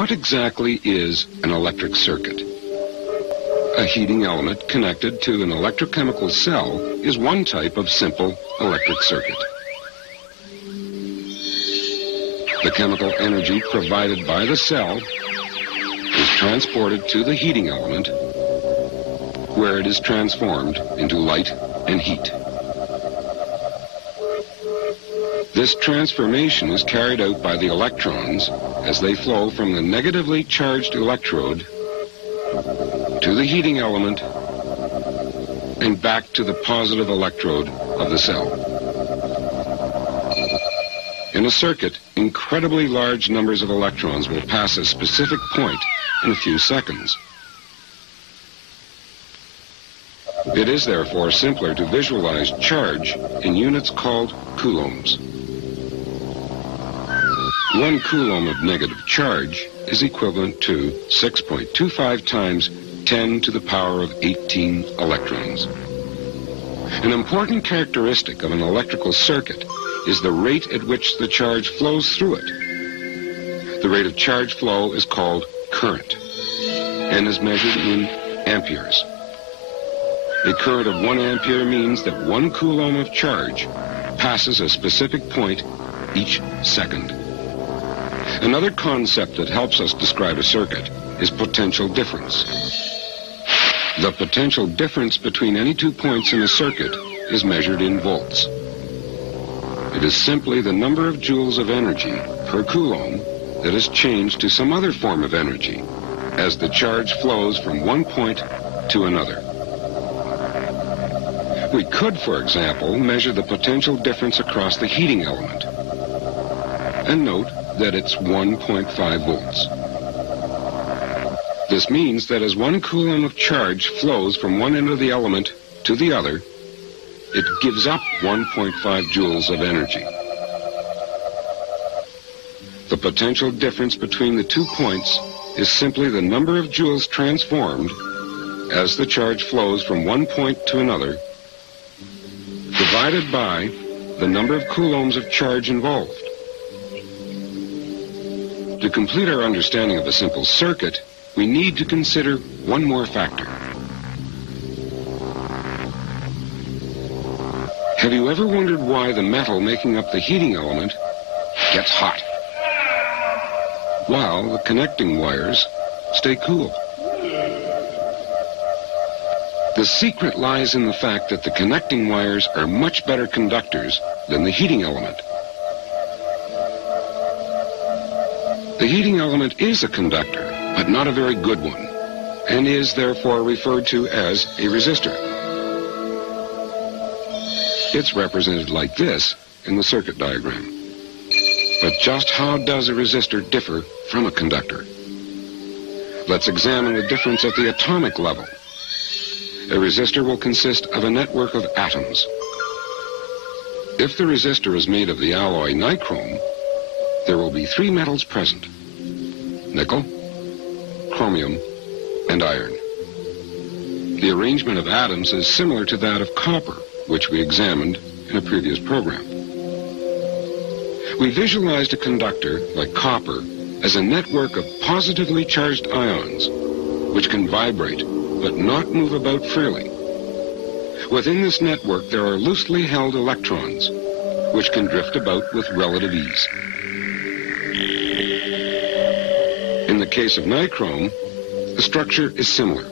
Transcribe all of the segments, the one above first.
What exactly is an electric circuit? A heating element connected to an electrochemical cell is one type of simple electric circuit. The chemical energy provided by the cell is transported to the heating element, where it is transformed into light and heat. This transformation is carried out by the electrons as they flow from the negatively charged electrode to the heating element and back to the positive electrode of the cell. In a circuit, incredibly large numbers of electrons will pass a specific point in a few seconds. It is therefore simpler to visualize charge in units called coulombs. 1 coulomb of negative charge is equivalent to 6.25 times 10 to the power of 18 electrons. An important characteristic of an electrical circuit is the rate at which the charge flows through it. The rate of charge flow is called current and is measured in amperes. A current of 1 ampere means that 1 coulomb of charge passes a specific point each second. Another concept that helps us describe a circuit is potential difference. The potential difference between any 2 points in a circuit is measured in volts. It is simply the number of joules of energy per coulomb that is changed to some other form of energy as the charge flows from one point to another. We could, for example, measure the potential difference across the heating element and note that it's 1.5 volts. This means that as 1 coulomb of charge flows from one end of the element to the other, it gives up 1.5 joules of energy. The potential difference between the 2 points is simply the number of joules transformed as the charge flows from one point to another, divided by the number of coulombs of charge involved. To complete our understanding of a simple circuit, we need to consider one more factor. Have you ever wondered why the metal making up the heating element gets hot, while the connecting wires stay cool? The secret lies in the fact that the connecting wires are much better conductors than the heating element. The heating element is a conductor, but not a very good one, and is therefore referred to as a resistor. It's represented like this in the circuit diagram. But just how does a resistor differ from a conductor? Let's examine the difference at the atomic level. A resistor will consist of a network of atoms. If the resistor is made of the alloy nichrome, there will be 3 metals present: nickel, chromium, and iron. The arrangement of atoms is similar to that of copper, which we examined in a previous program. We visualized a conductor, like copper, as a network of positively charged ions, which can vibrate but not move about freely. Within this network, there are loosely held electrons, which can drift about with relative ease. In the case of nichrome, the structure is similar.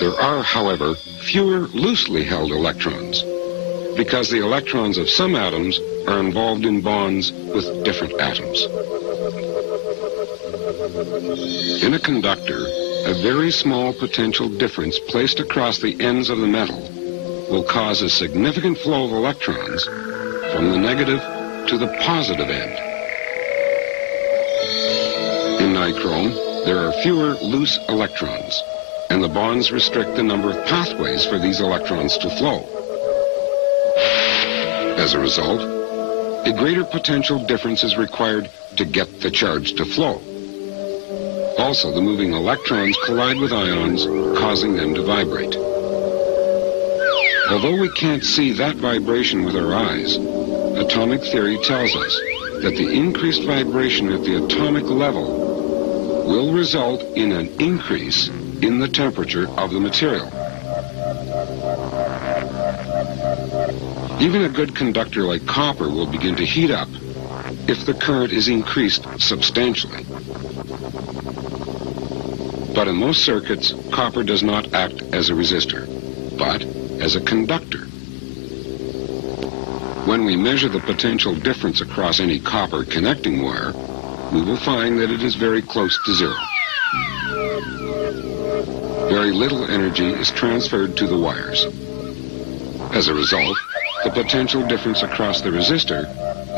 There are, however, fewer loosely held electrons, because the electrons of some atoms are involved in bonds with different atoms. In a conductor, a very small potential difference placed across the ends of the metal will cause a significant flow of electrons from the negative to the positive end. In nichrome, there are fewer loose electrons, and the bonds restrict the number of pathways for these electrons to flow. As a result, a greater potential difference is required to get the charge to flow. Also, the moving electrons collide with ions, causing them to vibrate. Although we can't see that vibration with our eyes, atomic theory tells us that the increased vibration at the atomic level will result in an increase in the temperature of the material. Even a good conductor like copper will begin to heat up if the current is increased substantially. But in most circuits, copper does not act as a resistor, but as a conductor. When we measure the potential difference across any copper connecting wire, we will find that it is very close to zero. Very little energy is transferred to the wires. As a result, the potential difference across the resistor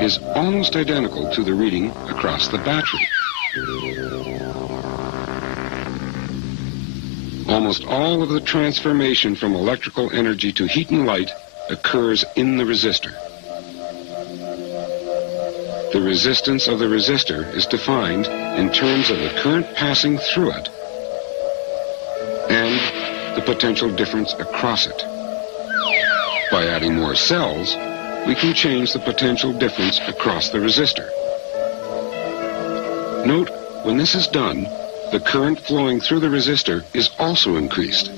is almost identical to the reading across the battery. Almost all of the transformation from electrical energy to heat and light occurs in the resistor. The resistance of the resistor is defined in terms of the current passing through it and the potential difference across it. By adding more cells, we can change the potential difference across the resistor. Note, when this is done, the current flowing through the resistor is also increased.